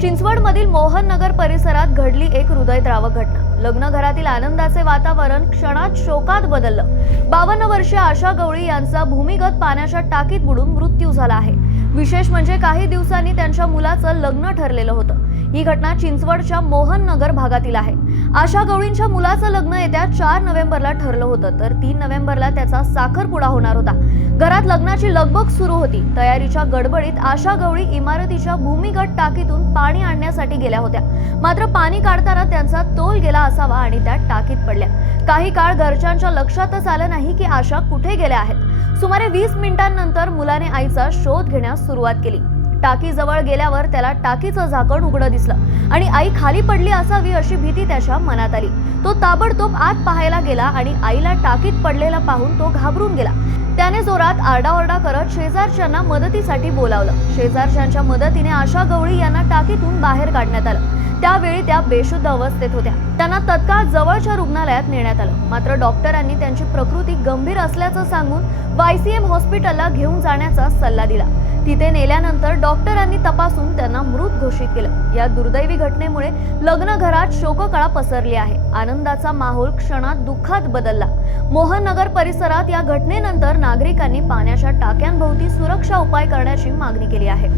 चिंचवडमधील मोहन नगर परिसरात घडली एक हृदयद्रावक घटना। लग्न घरातील आनंदाचे वातावरण क्षणात शोकात बदललं। 52 वर्षीय आशा गवळी यांचा भूमिगत पाण्याच्या टाकीत बुडून मृत्यू झाला आहे। विशेष म्हणजे काही दिवसांनी त्यांच्या मुलाचं लग्न ठरलेलं होतं। ही घटना चिंचवडच्या मोहन नगर भागातील आहे। आशा गवळींच्या मुलाचं लग्न येत्या 4 नोव्हेंबरला ठरलं होतं, तर 3 नोव्हेंबरला त्याचा साखरपुडा होणार होता। घरात लग्नाची लगबग सुरू होती। तयारीच्या गडबडीत आशा गवळी इमारतीच्या भूमिगत टाकीतून पाणी आणण्यासाठी गेल्या होत्या। मात्र पाणी काढताना त्यांचा तोल गेला असावा आणि त्या टाकीत पडल्या। काही काळ घरच्यांच्या लक्षातच आलं नाही की आशा कुठे गेल्या आहेत। सुमारे 20 मिनिटांनंतर मुलाने आईचा शोध घेण्यास सुरुवात केली। टाकी जवळ गेल्यावर त्याला टाकीचं झाकण उघडं दिसलं आणि आई खाली पडली असावी अशी भीती त्याच्या मनात आली। तो ताबडतोब आत पाहायला गेला आणि आईला टाकीत पडलेला पाहून तो घाबरून गेला। त्याने जोरात आरडाओरडा करत शेजारच्यांना मदतीसाठी बोलावलं। शेजारच्यांच्या मदतीने आशा गवळी यांना टाकीतून बाहेर काढण्यात आलं। त्यावेळी त्या बेशुद्ध अवस्थेत होत्या। त्यांना तत्काळ जवळच्या रुग्णालयात नेण्यात आलं। मात्र डॉक्टरांनी त्यांची प्रकृती गंभीर असल्याचं सांगून YCM हॉस्पिटलला घेऊन जाण्याचा सल्ला दिला। तिथे नेल्यानंतर डॉक्टरांनी तपासून त्यांना मृत घोषित केलं। या दुर्दैवी घटनेमुळे लग्न घरात शोककळा पसरली आहे। आनंदाचा माहोल क्षणात दुःखात बदलला। मोहन नगर परिसरात या घटनेनंतर नागरिकांनी पाण्याच्या टाक्यांभोवती सुरक्षा उपाय करण्याची मागणी केली आहे।